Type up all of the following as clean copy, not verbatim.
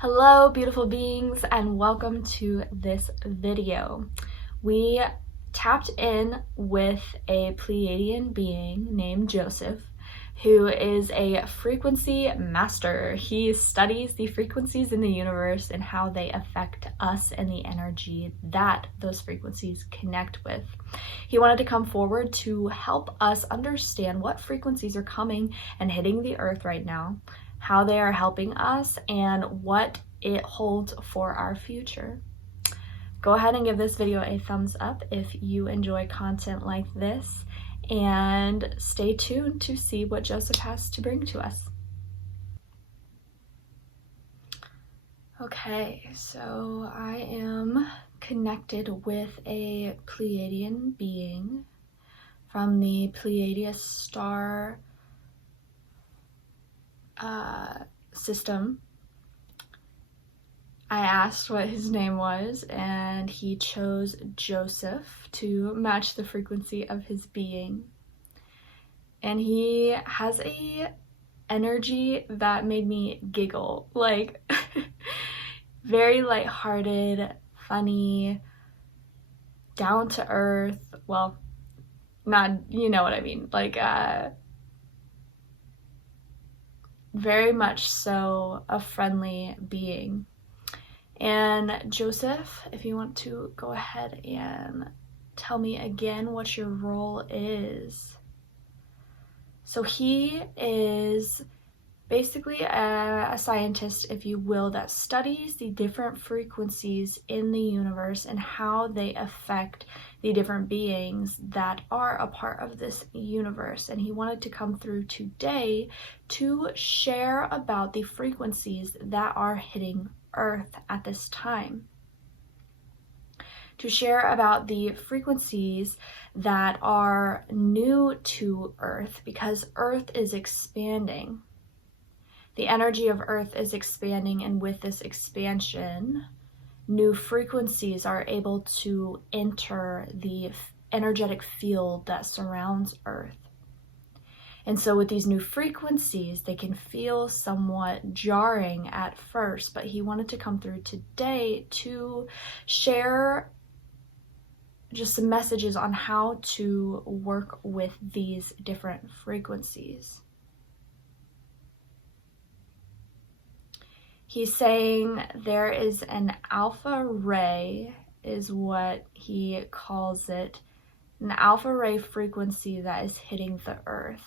Hello, beautiful beings, and welcome to this video. We tapped in with a Pleiadian being named Joseph, who is a frequency master. He studies the frequencies in the universe and how they affect us and the energy that those frequencies connect with. He wanted to come forward to help us understand what frequencies are coming and hitting the earth right now, how they are helping us, and what it holds for our future. Go ahead and give this video a thumbs up if you enjoy content like this, and stay tuned to see what Joseph has to bring to us. Okay, so I am connected with a Pleiadian being from the Pleiadian star system. I asked what his name was, and he chose Joseph to match the frequency of his being. And he has a energy that made me giggle, like very lighthearted, funny, down to earth. Well, not, you know what I mean, like very much so a friendly being. And Joseph, if you want to go ahead and tell me again what your role is. So he is basically a scientist, if you will, that studies the different frequencies in the universe and how they affect the different beings that are a part of this universe. And he wanted to come through today to share about the frequencies that are hitting Earth at this time, to share about the frequencies that are new to Earth, because Earth is expanding. The energy of Earth is expanding, and with this expansion, new frequencies are able to enter the energetic field that surrounds Earth. And so with these new frequencies, they can feel somewhat jarring at first, but he wanted to come through today to share just some messages on how to work with these different frequencies. He's saying there is an alpha ray, is what he calls it, an alpha ray frequency that is hitting the earth.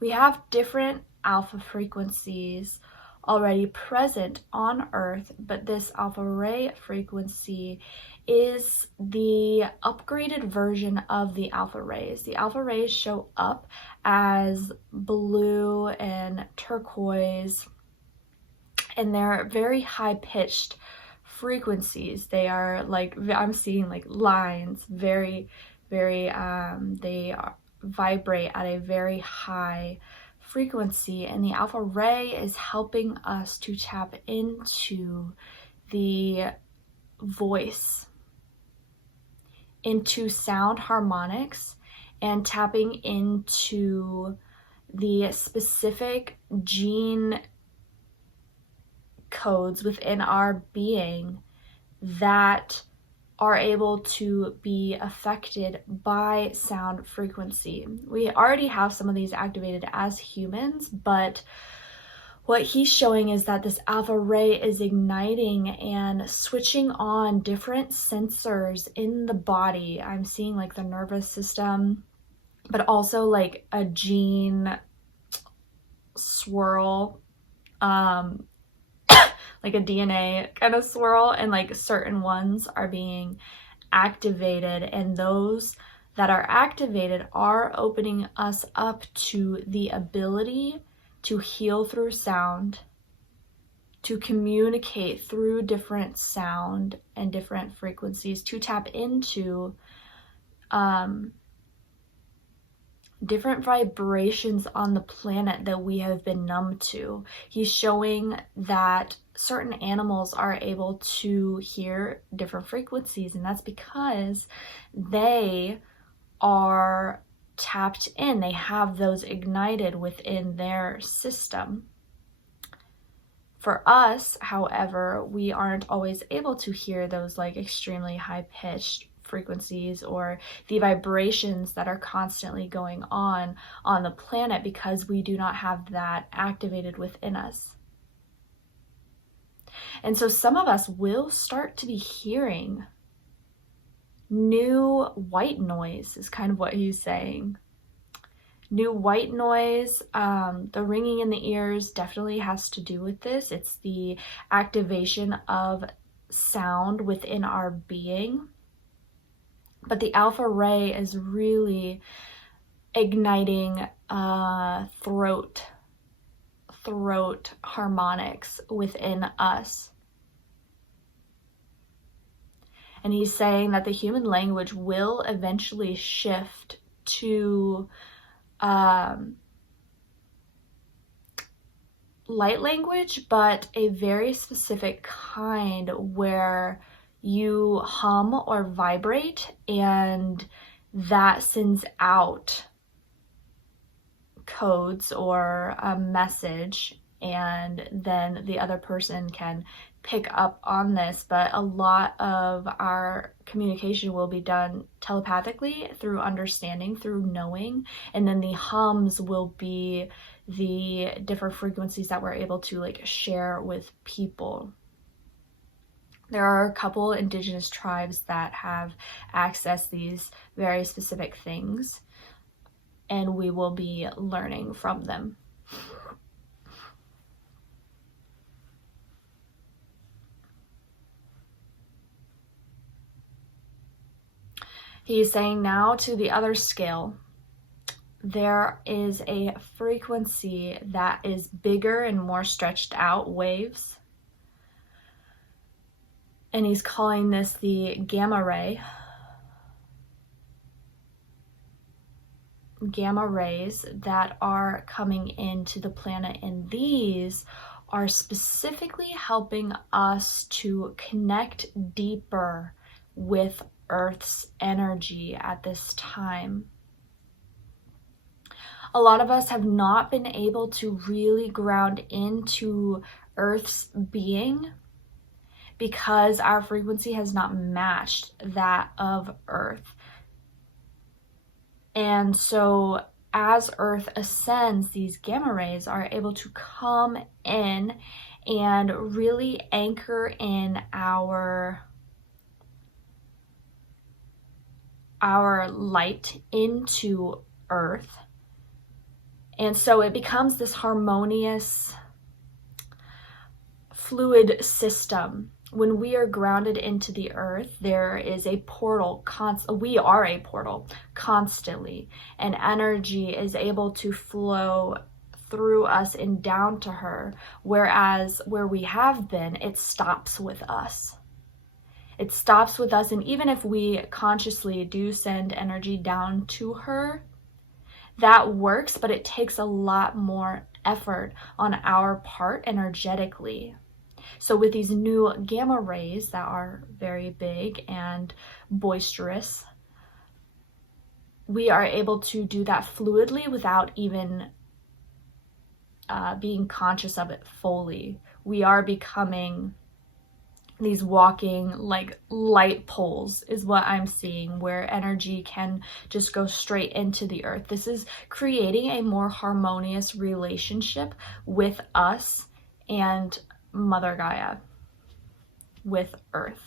We have different alpha frequencies already present on Earth, but this alpha ray frequency is the upgraded version of the alpha rays. The alpha rays show up as blue and turquoise, and they're very high-pitched frequencies. They are like, I'm seeing like lines, very, they vibrate at a very high frequency, and the alpha ray is helping us to tap into the voice, into sound harmonics, and tapping into the specific gene codes within our being that are able to be affected by sound frequency. We already have some of these activated as humans, but what he's showing is that this alpha ray is igniting and switching on different sensors in the body. I'm seeing like the nervous system, but also like a gene swirl, like a DNA kind of swirl, and like certain ones are being activated, and those that are activated are opening us up to the ability to heal through sound, to communicate through different sound and different frequencies, to tap into different vibrations on the planet that we have been numb to. He's showing that certain animals are able to hear different frequencies, and that's because they are tapped in. They have those ignited within their system. For us, however, we aren't always able to hear those like extremely high-pitched frequencies or the vibrations that are constantly going on the planet because we do not have that activated within us. And so some of us will start to be hearing new white noise, is kind of what he's saying. New white noise, the ringing in the ears definitely has to do with this. It's the activation of sound within our being. But the alpha ray is really igniting throat harmonics within us. And he's saying that the human language will eventually shift to light language, but a very specific kind where you hum or vibrate and that sends out codes or a message, and then the other person can pick up on this. But a lot of our communication will be done telepathically through understanding, through knowing, and then the hums will be the different frequencies that we're able to like share with people. There are a couple indigenous tribes that have accessed these very specific things, and we will be learning from them. He's saying now to the other scale, there is a frequency that is bigger and more stretched out waves. And he's calling this the gamma ray. Gamma rays that are coming into the planet, and these are specifically helping us to connect deeper with Earth's energy at this time. A lot of us have not been able to really ground into Earth's being because our frequency has not matched that of Earth. And so as Earth ascends, these gamma rays are able to come in and really anchor in our light into Earth. And so it becomes this harmonious, fluid system. When we are grounded into the Earth, there is a portal, we are a portal constantly, and energy is able to flow through us and down to her, whereas where we have been, it stops with us. It stops with us, and even if we consciously do send energy down to her, that works, but it takes a lot more effort on our part energetically. So with these new gamma rays that are very big and boisterous, we are able to do that fluidly without even being conscious of it fully. We are becoming these walking like light poles is what I'm seeing, where energy can just go straight into the Earth. This is creating a more harmonious relationship with us and Mother Gaia, with Earth.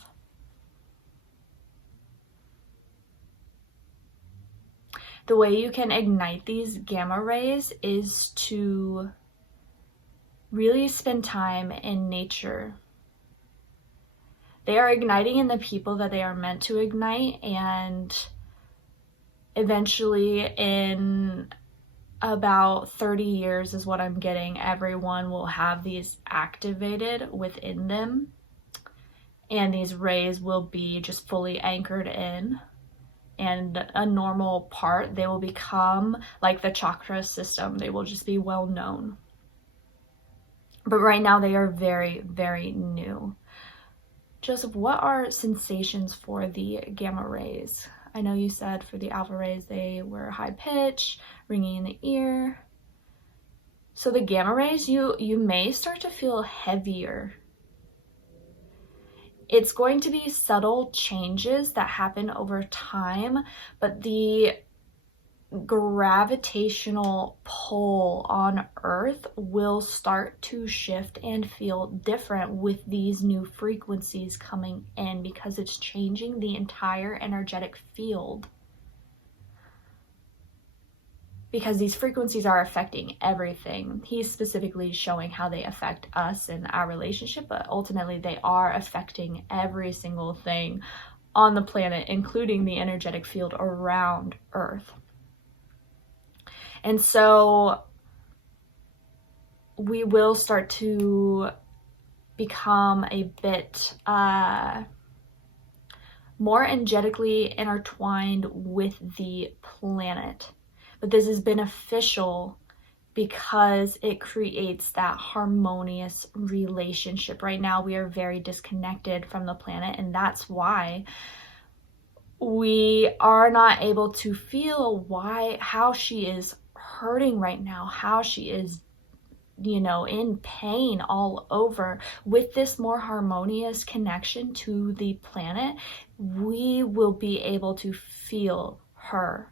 The way you can ignite these gamma rays is to really spend time in nature. They are igniting in the people that they are meant to ignite, and eventually in about 30 years is what I'm getting, everyone will have these activated within them, and these rays will be just fully anchored in, and a normal part, they will become like the chakra system. They will just be well known. But right now they are very, very new. Joseph, what are sensations for the gamma rays? I know you said for the alpha rays, they were high pitch, ringing in the ear. So the gamma rays, you may start to feel heavier. It's going to be subtle changes that happen over time, but the gravitational pull on Earth will start to shift and feel different with these new frequencies coming in, because it's changing the entire energetic field. Because these frequencies are affecting everything. He's specifically showing how they affect us and our relationship, but ultimately they are affecting every single thing on the planet, including the energetic field around Earth. And so we will start to become a bit more energetically intertwined with the planet. But this is beneficial because it creates that harmonious relationship. Right now, we are very disconnected from the planet, and that's why we are not able to feel how she is hurting right now, how she is, in pain all over. With this more harmonious connection to the planet, we will be able to feel her.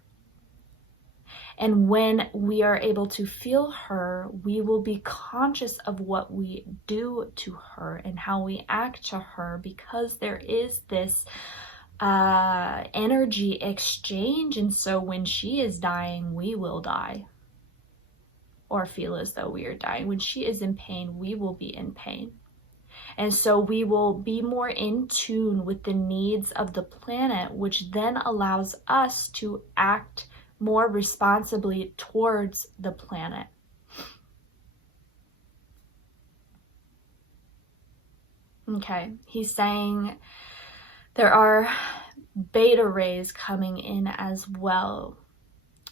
And when we are able to feel her, we will be conscious of what we do to her and how we act to her, because there is this energy exchange. And so when she is dying, we will die or feel as though we are dying. When she is in pain, we will be in pain. And so we will be more in tune with the needs of the planet, which then allows us to act more responsibly towards the planet. Okay, he's saying there are beta rays coming in as well.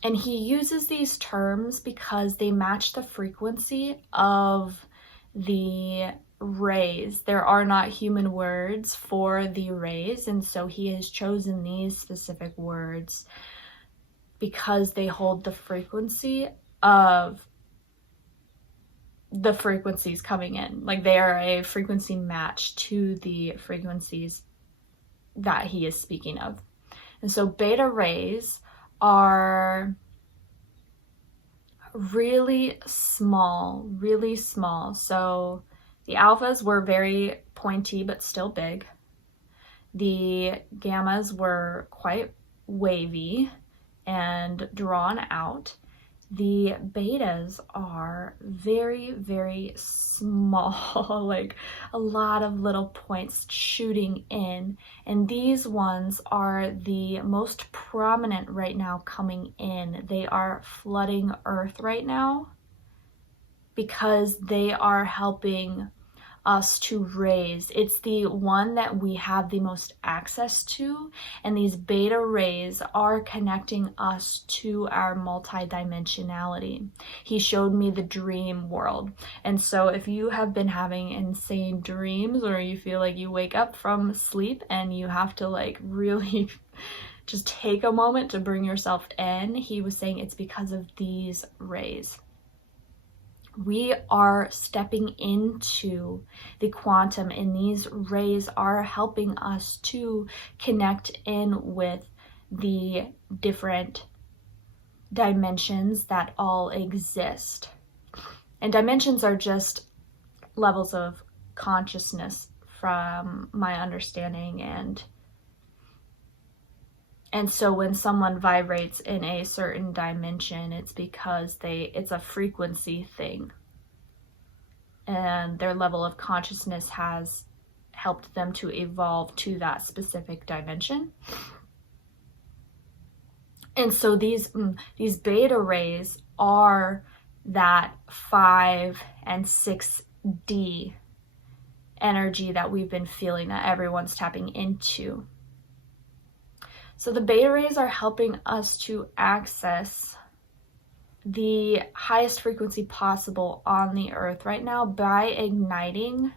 And he uses these terms because they match the frequency of the rays. There are not human words for the rays, and so he has chosen these specific words because they hold the frequency of the frequencies coming in. Like, they are a frequency match to the frequencies that he is speaking of. And so beta rays are really small, really small. So the alphas were very pointy but still big. The gammas were quite wavy and drawn out. The betas are very, very small, like a lot of little points shooting in. And these ones are the most prominent right now coming in. They are flooding Earth right now because they are helping us to raise. It's the one that we have the most access to, and these beta rays are connecting us to our multidimensionality. He showed me the dream world, and so if you have been having insane dreams, or you feel like you wake up from sleep and you have to like really just take a moment to bring yourself in, he was saying it's because of these rays. We are stepping into the quantum, and these rays are helping us to connect in with the different dimensions that all exist. And dimensions are just levels of consciousness from my understanding. And so when someone vibrates in a certain dimension, it's because it's a frequency thing. And their level of consciousness has helped them to evolve to that specific dimension. And so these beta rays are that 5 and 6D energy that we've been feeling, that everyone's tapping into. So the beta rays are helping us to access the highest frequency possible on the earth right now by igniting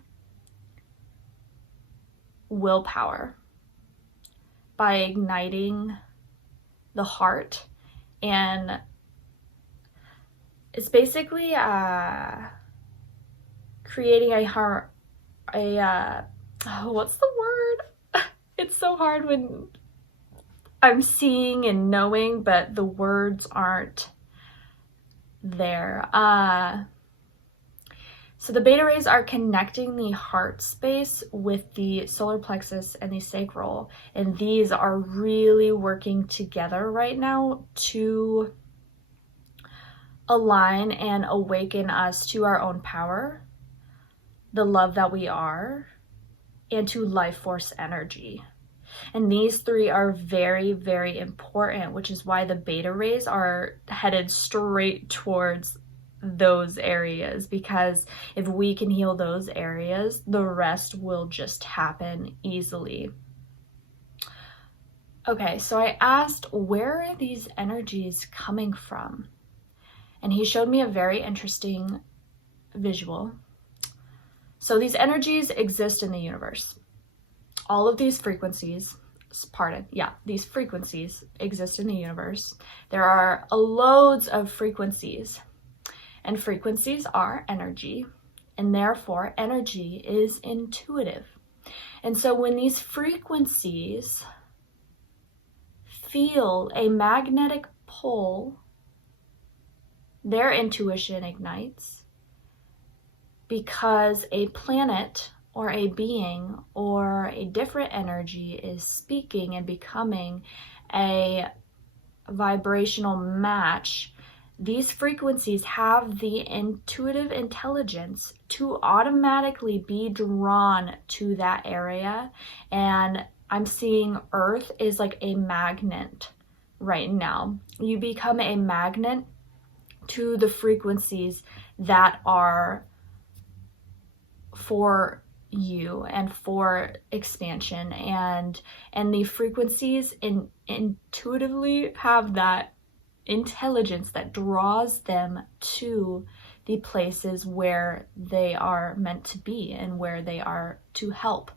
willpower, by igniting the heart, and it's basically creating what's the word? It's so hard when I'm seeing and knowing, but the words aren't there. So the beta rays are connecting the heart space with the solar plexus and the sacral, and these are really working together right now to align and awaken us to our own power, the love that we are, and to life force energy. And these three are very, very important, which is why the beta rays are headed straight towards those areas, because if we can heal those areas, the rest will just happen easily. Okay, so I asked, where are these energies coming from? And he showed me a very interesting visual. So these energies exist in the universe. All of these frequencies, these frequencies exist in the universe. There are loads of frequencies, and frequencies are energy, and therefore energy is intuitive. And so when these frequencies feel a magnetic pull, their intuition ignites, because a planet or a being or a different energy is speaking and becoming a vibrational match. These frequencies have the intuitive intelligence to automatically be drawn to that area. And I'm seeing Earth is like a magnet right now. You become a magnet to the frequencies that are for you and for expansion, and the frequencies intuitively have that intelligence that draws them to the places where they are meant to be and where they are to help.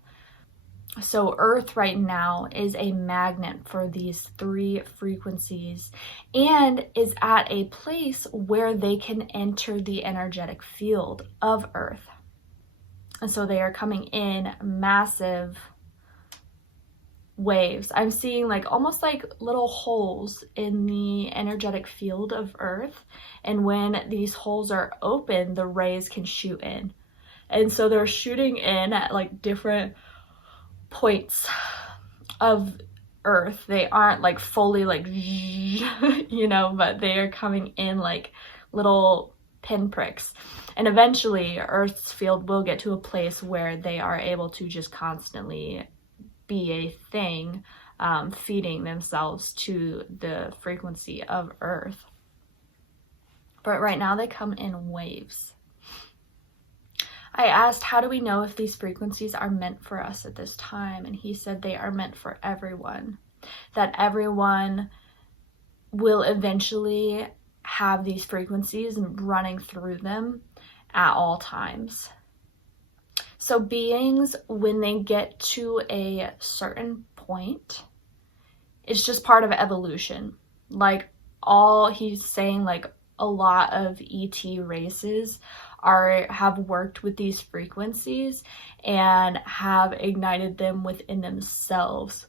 So Earth right now is a magnet for these three frequencies and is at a place where they can enter the energetic field of Earth. And so they are coming in massive waves. I'm seeing like almost like little holes in the energetic field of Earth. And when these holes are open, the rays can shoot in. And so they're shooting in at like different points of Earth. They aren't like fully like, but they are coming in like little pinpricks. And eventually Earth's field will get to a place where they are able to just constantly be a thing, feeding themselves to the frequency of Earth. But right now they come in waves. I asked, how do we know if these frequencies are meant for us at this time? And he said they are meant for everyone, that everyone will eventually have these frequencies running through them at all times. So beings, when they get to a certain point, it's just part of evolution. Like he's saying, like a lot of ET races have worked with these frequencies and have ignited them within themselves.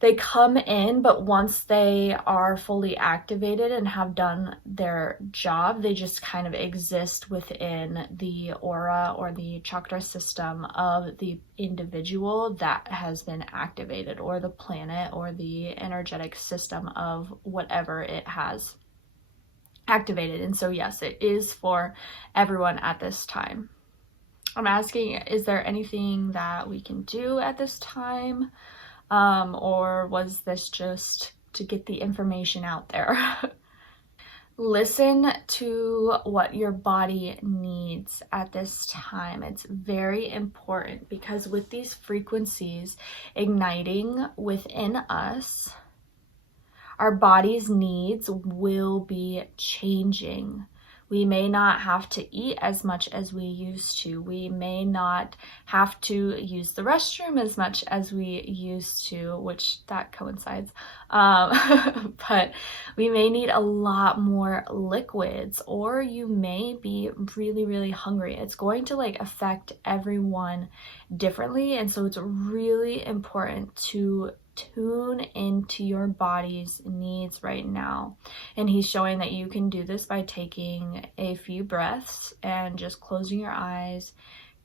They come in, but once they are fully activated and have done their job, they just kind of exist within the aura or the chakra system of the individual that has been activated, or the planet or the energetic system of whatever it has activated. And so yes, it is for everyone at this time. I'm asking, is there anything that we can do at this time? Or was this just to get the information out there? Listen to what your body needs at this time. It's very important, because with these frequencies igniting within us, our body's needs will be changing We may not have to eat as much as we used to. We may not have to use the restroom as much as we used to, which that coincides. But we may need a lot more liquids, or you may be really, really hungry. It's going to like affect everyone differently. And so it's really important to tune into your body's needs right now. And he's showing that you can do this by taking a few breaths and just closing your eyes,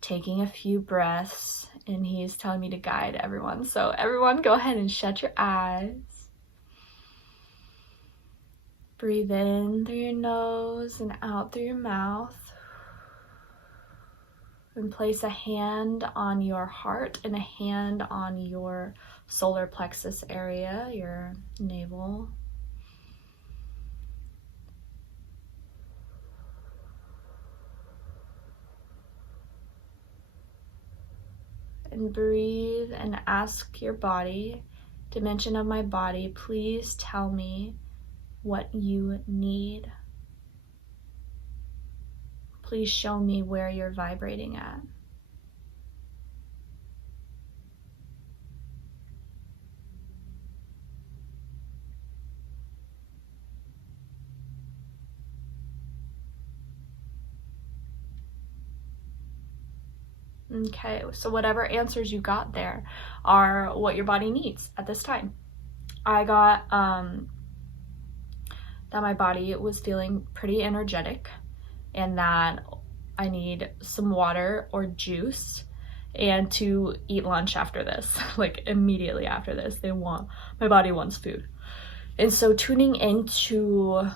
taking a few breaths, and he's telling me to guide everyone. So everyone, go ahead and shut your eyes. Breathe in through your nose and out through your mouth. And place a hand on your heart and a hand on your solar plexus area, your navel. And breathe and ask your body, dimension of my body, please tell me what you need. Please show me where you're vibrating at. Okay, so whatever answers you got there are what your body needs at this time. I got that my body was feeling pretty energetic, and that I need some water or juice and to eat lunch after this, like immediately after this. My body wants food. And so tuning into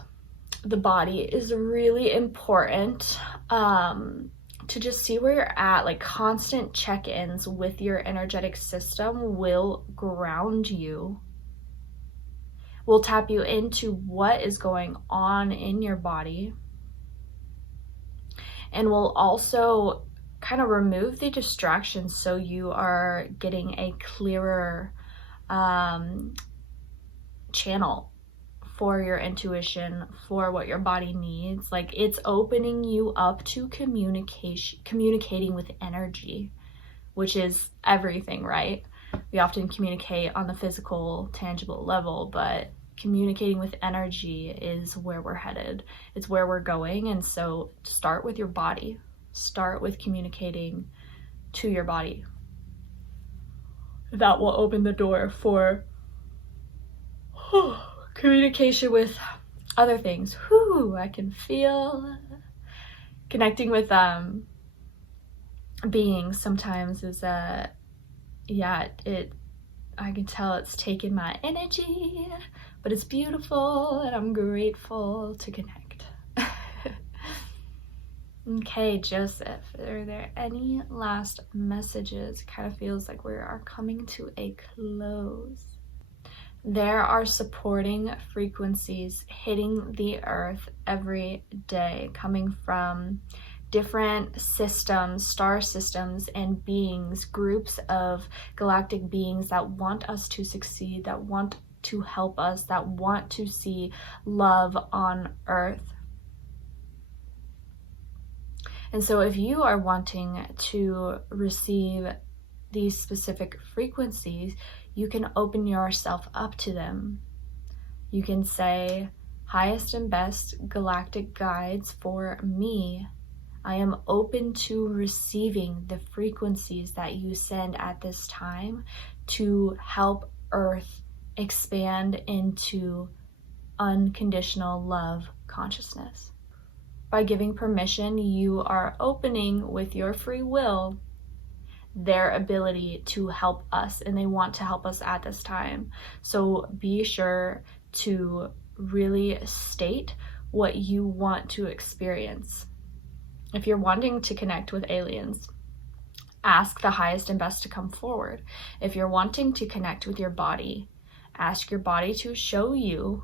the body is really important, to just see where you're at. Like constant check-ins with your energetic system will ground you, will tap you into what is going on in your body, and will also kind of remove the distractions so you are getting a clearer channel for your intuition, for what your body needs. Like it's opening you up to communicating with energy, which is everything, right? We often communicate on the physical, tangible level, but communicating with energy is where we're headed. It's where we're going. And so start with your body. Start with communicating to your body. That will open the door for communication with other things. I can feel connecting with beings sometimes is I can tell it's taken my energy, but it's beautiful and I'm grateful to connect. Okay, Joseph, are there any last messages? It kind of feels like we are coming to a close. There are supporting frequencies hitting the earth every day, coming from different systems, star systems, and beings, groups of galactic beings that want us to succeed, that want to help us, that want to see love on earth. And so if you are wanting to receive these specific frequencies, you can open yourself up to them. You can say, highest and best galactic guides for me, I am open to receiving the frequencies that you send at this time to help Earth expand into unconditional love consciousness. By giving permission, you are opening with your free will their ability to help us, and they want to help us at this time. So be sure to really state what you want to experience. If you're wanting to connect with aliens, ask the highest and best to come forward. If you're wanting to connect with your body, ask your body to show you.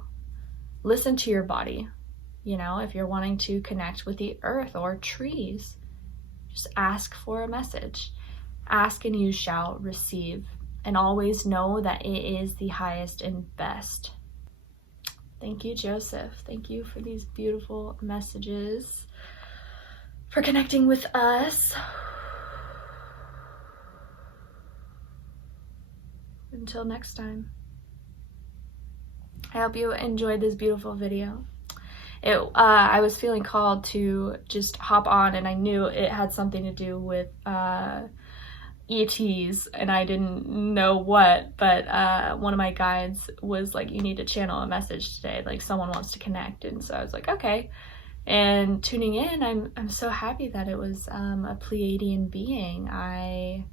Listen to your body. You know, if you're wanting to connect with the earth or trees, just ask for a message. Ask and you shall receive. And always know that it is the highest and best. Thank you, Joseph. Thank you for these beautiful messages, for connecting with us. Until next time. I hope you enjoyed this beautiful video. I was feeling called to just hop on, and I knew it had something to do with ETs, and I didn't know what, but one of my guides was like, you need to channel a message today, like someone wants to connect. And so I was like, okay. And tuning in, I'm so happy that it was a Pleiadian being. I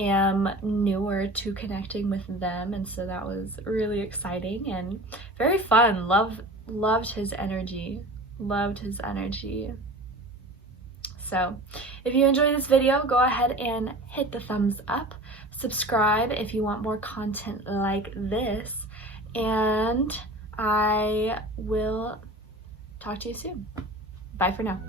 am newer to connecting with them, and so that was really exciting and very fun. Loved his energy. So if you enjoyed this video, go ahead and hit the thumbs up, subscribe if you want more content like this, and I will talk to you soon. Bye for now.